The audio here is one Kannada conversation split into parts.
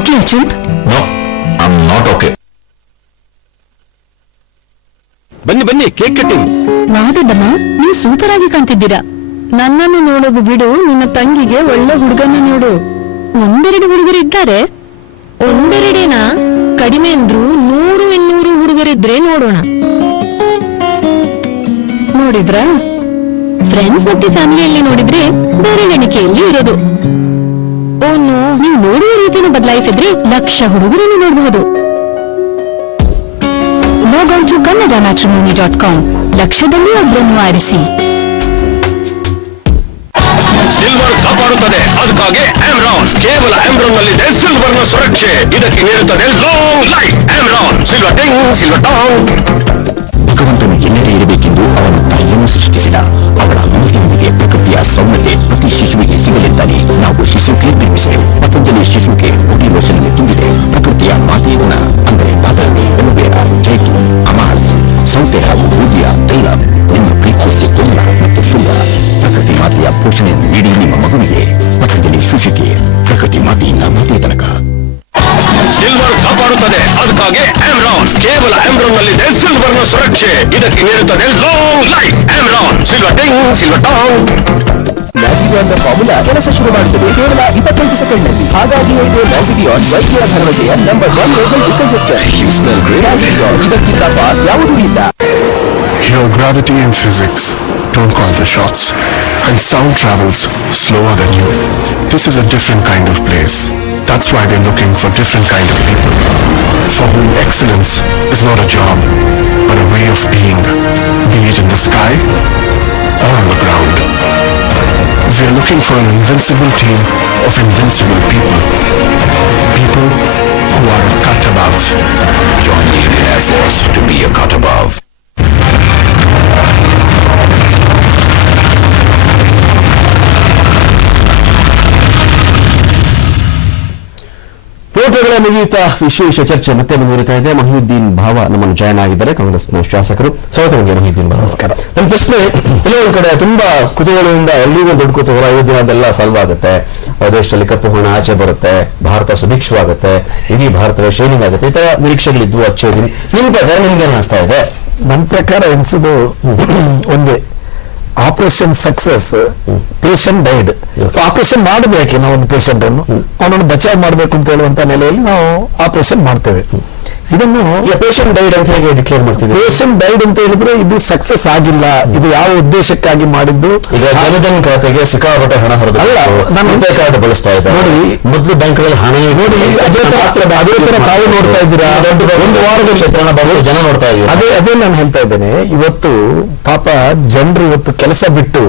Okay Achyut? No, I am not okay. ಬನ್ನಿ ಬನ್ನಿ, ಕೇಕ್ ಕಟ್ಟಿಂಗ್. ವಾದದಮ್ಮ, ನೀವು ಸೂಪರ್ ಆಗಿ ಕಾಣ್ತಿದ್ದೀರಾ. ನನ್ನನ್ನು ನೋಡೋದು ಬಿಡು, ನಿನ್ನ ತಂಗಿಗೆ ಒಳ್ಳೆ ಹುಡುಗನ ನೋಡು. ಒಂದೆರಡು ಹುಡುಗರು ಇದ್ದಾರೆ. ಒಂದೆರಡೇನಾ? ಕಡಿಮೆ ಅಂದ್ರು 100-200 ಹುಡುಗರಿದ್ರೆ ನೋಡೋಣ. ನೋಡಿದ್ರ? ಫ್ರೆಂಡ್ಸ್ ಮತ್ತೆ ಫ್ಯಾಮಿಲಿಯಲ್ಲಿ ನೋಡಿದ್ರೆ ಬೇರೆ ಎಣಿಕೆಯಲ್ಲಿ ಇರೋದು. ಓನು, ನೀವು ನೋಡುವ ರೀತಿಯನ್ನು ಬದಲಾಯಿಸಿದ್ರೆ ಲಕ್ಷ ಹುಡುಗರನ್ನು ನೋಡಬಹುದು. Log on to kannadamatrimony.com. ಲಕ್ಷದಲ್ಲಿ ಒಬ್ಬರನ್ನು ಆರಿಸಿ. ಸಿಲ್ವರ್ ಕಾಪಾಡುತ್ತದೆ, ಅದಕ್ಕಾಗಿ ಆಮ್ರಾನ್. ಕೇವಲ ಆಮ್ರಾನ್ ನಲ್ಲಿದೆ ಸಿಲ್ವರ್ ನ ಸುರಕ್ಷೆ. ಇದಕ್ಕೆ ನೀಡುತ್ತದೆ ಲಾಂಗ್ ಲೈಫ್. ಆಮ್ರಾನ್ ಸಿಲ್ವರ್ ಟಿಂಗ್, ಸಿಲ್ವರ್ ಟಾಂಗ್. ಭಗವಂತನು ಎಲ್ಲೆಡೆ ಇರಬೇಕೆಂದು ಅವನು ತಾಯಿಯನ್ನು ಸೃಷ್ಟಿಸಿದ. ಅವಳ ಅನುಮತಿಯೊಂದಿಗೆ ಪ್ರಕೃತಿಯ ಸೌಮ್ಯತೆ ಪ್ರತಿ ಶಿಶುವಿಗೆ ಸಿಗಲೆಂದಾನೆ ನಾವು ಶಿಶು ಕೇರ್ ನಿರ್ಮಿಸಿದೆವು. ಪತಂಜಲಿ ಶಿಶು ಕೇರ್ ಬಾಡಿ ಲೋಷನ್ಗೆ ತುಂಬಿದೆ ಪ್ರಕೃತಿಯ ಮಾತೆಯ ಗುಣ. ಅಂದರೆ ಬಾದಾಮಿ, ಎಲೋವೇರ, ಜೈತು, ಅಮಾಲ್, ಸೌತೆ ಹಾಗೂ ಬೂದಿಯ ತೈಲ. ನಿಮ್ಮ ಪ್ರೀತಿಯಲ್ಲಿ ಕೊಲ್ಲ ಮತ್ತು ಶುದ್ಧ ಪ್ರಕೃತಿ ಮಾತೆಯ ಪೋಷಣೆಯನ್ನು ನೀಡಿ ನಿಮ್ಮ ಮಗುವಿಗೆ. ಪತಂಜಲಿ ಶಿಶು ಕೇರ್, ಪ್ರಕೃತಿ ಮಾತೆಯಿಂದ ಮಾತೆಯ ತನಕ. ಸಿಲ್ವರ್ ಕಾಪಾಡುತ್ತದೆ, ಅದಕ್ಕಾಗಿ ಆಮ್ರಾನ್. ಕೇವಲ ಆಮ್ರಾನ್ ನಲ್ಲಿದೆ ಸಿಲ್ವರ್ ನ ಸುರಕ್ಷೆ. ಇದಕ್ಕೆ ನೀಡುತ್ತದೆ ಲಾಂಗ್ ಲೈಫ್. ಆಮ್ರಾನ್ ಸಿಲ್ವರ್ ಟಿಂಗ್, ಸಿಲ್ವರ್ ಟಾಂಗ್. ಮ್ಯಾಸಿಡಿಯಾನ್ ಫಾರ್ಮುಲಾ ಕೆಲಸ ಶುರು ಮಾಡುತ್ತದೆ ಕೇವಲ 25 ಸೆಕೆಂಡ್ನಲ್ಲಿ. ಹಾಗಾಗಿಯೇ ಇದೆ ಮ್ಯಾಸಿಡಿಯಾನ್ ವೈದ್ಯರ ಭರವಸೆಯ ನಂಬರ್ 1 ನೇಸಲ್ ಡಿಕಂಜೆಸ್ಟರ್. ಮ್ಯಾಸಿಡಿಯಾನ್ ಇದಕ್ಕಿಂತ ಫಾಸ್ಟ್ ಯಾವುದೂ ಇಲ್ಲ. Here gravity and physics don't call the shots, and sound travels slower than you. This is a different kind of place. That's why we're looking for different kind of people, for whom excellence is not a job, but a way of being, be it in the sky or on the ground. We're looking for an invincible team of invincible people, people who are a cut above. Join the Indian Air Force to be a cut above. ನೋಟುಗಳ ಮುಗಿಯುತ್ತ ವಿಶೇಷ ಚರ್ಚೆ ಮತ್ತೆ ಮುಂದುವರಿತಾ ಇದೆ. ಮೊಹಿಯುದ್ದೀನ್ ಭಾವ ನಮ್ಮನ್ನು ಜಾಯ್ನ್ ಆಗಿದ್ದಾರೆ, ಕಾಂಗ್ರೆಸ್ನ ಶಾಸಕರು. ಸ್ವಾಗತ ನಿಮಗೆ ಮೊಹಿಯುದ್ದೀನ್ ಭಾವ. ನಮಸ್ಕಾರ. ನನ್ನ ಪ್ರಶ್ನೆ, ಎಲ್ಲೋ ಒಂದು ಕಡೆ ತುಂಬಾ ಕುತೂಹಲದಿಂದ ಎಲ್ಲಿಗೂ ದೊಡ್ಡ ಕುತೂಹಲ, 5 ದಿನ ಅದೆಲ್ಲ ಸಾಲ್ವ್ ಆಗುತ್ತೆ, ದೇಶದಲ್ಲಿ ಕಪ್ಪು ಹಣ ಆಚೆ ಬರುತ್ತೆ, ಭಾರತ ಸುಭಿಕ್ಷವಾಗುತ್ತೆ, ಇಡೀ ಭಾರತವೇ ಶೈನಿಂಗ್ ಆಗುತ್ತೆ, ಈ ತರ ನಿರೀಕ್ಷೆಗಳಿದ್ವು. ಅಚ್ಚೇ ದಿನ ನಿಮ್ಮ ಪ್ರಕಾರ ನಿಮ್ಗೆ ಅನಿಸ್ತಾ ಇದೆ? ನನ್ನ ಪ್ರಕಾರ ಎನಿಸೋದು ಒಂದೇ, operation success, patient died. Operation ಮಾಡೋದು ಯಾಕೆ? ನಾವು ಒಂದು ಪೇಷಂಟ್ ಅನ್ನು ಅವನನ್ನು ಬಚಾವ್ ಮಾಡಬೇಕು ಅಂತ ಹೇಳುವಂತ ನೆಲೆಯಲ್ಲಿ ನಾವು ಆಪರೇಷನ್ ಮಾಡ್ತೇವೆ. ಇದನ್ನು ಪೇಷಂಟ್ ಡೈಡ್ ಅಂತ ಹೇಗೆ ಡಿಕ್ಲೇರ್ ಮಾಡ್ತಿದ್ದೀವಿ? ಪೇಷಂಟ್ ಡೈಡ್ ಅಂತ ಹೇಳಿದ್ರೆ ಇದು ಸಕ್ಸೆಸ್ ಆಗಿಲ್ಲ, ಇದು ಯಾವ ಉದ್ದೇಶಕ್ಕಾಗಿ ಮಾಡಿದ್ದು. ಈಗ ಜನಧನ್ ಖಾತೆಗೆ ಸಿಕ್ಕಾಪಟ್ಟೆ ಹಣ ಹೊರದು ಅಲ್ಲ, ನಾನು ಕಾರ್ಡ್ ಬಳಸ್ತಾ ಇದ್ದಾರೆ ನೋಡಿ. ಮೊದಲು ಬ್ಯಾಂಕ್ಗಳಲ್ಲಿ ಹಣ ನೋಡಿ, ಅದೇ ತರ ತಾವು ನೋಡ್ತಾ ಇದ್ದೀರಾ, ಒಂದು ವಾರದ ಕ್ಷೇತ್ರನ ಬಹಳ ಜನ ನೋಡ್ತಾ ಇದ್ದೀರಾ. ಅದೇ ನಾನು ಹೇಳ್ತಾ ಇದ್ದೇನೆ. ಇವತ್ತು ಪಾಪ ಜನರು ಇವತ್ತು ಕೆಲಸ ಬಿಟ್ಟು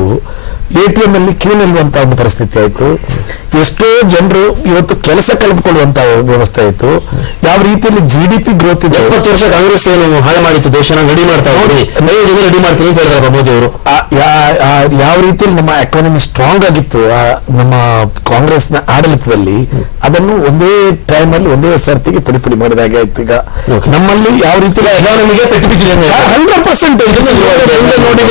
ATM ಅಲ್ಲಿ ಕ್ಯೂ ನಿಲ್ಲುವಂತ ಒಂದು ಪರಿಸ್ಥಿತಿ ಆಯ್ತು. ಎಷ್ಟೋ ಜನರು ಇವತ್ತು ಕೆಲಸ ಕಳೆದುಕೊಳ್ಳುವಂತ ವ್ಯವಸ್ಥೆ ಆಯ್ತು. ಯಾವ ರೀತಿಯಲ್ಲಿ GDP ಗ್ರೋತ್ ಇದೆ. 20 ವರ್ಷ ಕಾಂಗ್ರೆಸ್ ಏನು ಹಾಳು ಮಾಡಿತ್ತು, ದೇಶನ ರೆಡಿ ಮಾಡ್ತಾ ಇದ್ದೀವಿ, ರೆಡಿ ಮಾಡ್ತೀನಿ ಅಂತ ಹೇಳಿದ್ರೆ ಮೋದಿ ಅವರು. ಯಾವ ರೀತಿಯಲ್ಲಿ ನಮ್ಮ ಎಕಾನಮಿ ಸ್ಟ್ರಾಂಗ್ ಆಗಿತ್ತು ನಮ್ಮ ಕಾಂಗ್ರೆಸ್ನ ಆಡಳಿತದಲ್ಲಿ, ಅದನ್ನು ಒಂದೇ ಟೈಮ್ ಅಲ್ಲಿ ಒಂದೇ ಸರ್ತಿಗೆ ಪುಡಿ ಮಾಡಿದಾಗೆ ಆಯ್ತು. ಈಗ ನಮ್ಮಲ್ಲಿ ಯಾವ ರೀತಿ ಎಕಾನಮಿಗೆ ಪೆಟ್ಟು ಬಿದ್ದಿದೆ 100%. ನೋಡಿ,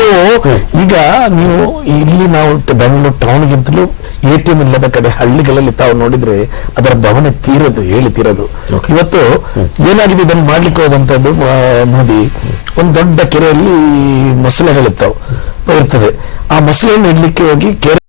ಈಗ ನೀವು ಇಲ್ಲಿ ನಾವು ಬೆಂಗಳೂರು ಟೌನ್ಗಿಂತಲೂ ATM ಇಲ್ಲದ ಕಡೆ ಹಳ್ಳಿಗಳಲ್ಲಿ ತಾವು ನೋಡಿದ್ರೆ ಅದರ ಭವನ ತೀರೋದು. ಇವತ್ತು ಏನಾಗಿದೆ, ಇದನ್ನು ಮಾಡ್ಲಿಕ್ಕೆ ಹೋದಂತದ್ದು ಮೋದಿ, ಒಂದು ದೊಡ್ಡ ಕೆರೆಯಲ್ಲಿ ಮೊಸಳೆಗಳಿರ್ತಾವೆ ಇರ್ತದೆ. ಆ ಮೊಸಳೆಯನ್ನು ಇಡ್ಲಿಕ್ಕೆ ಹೋಗಿ ಕೆರೆ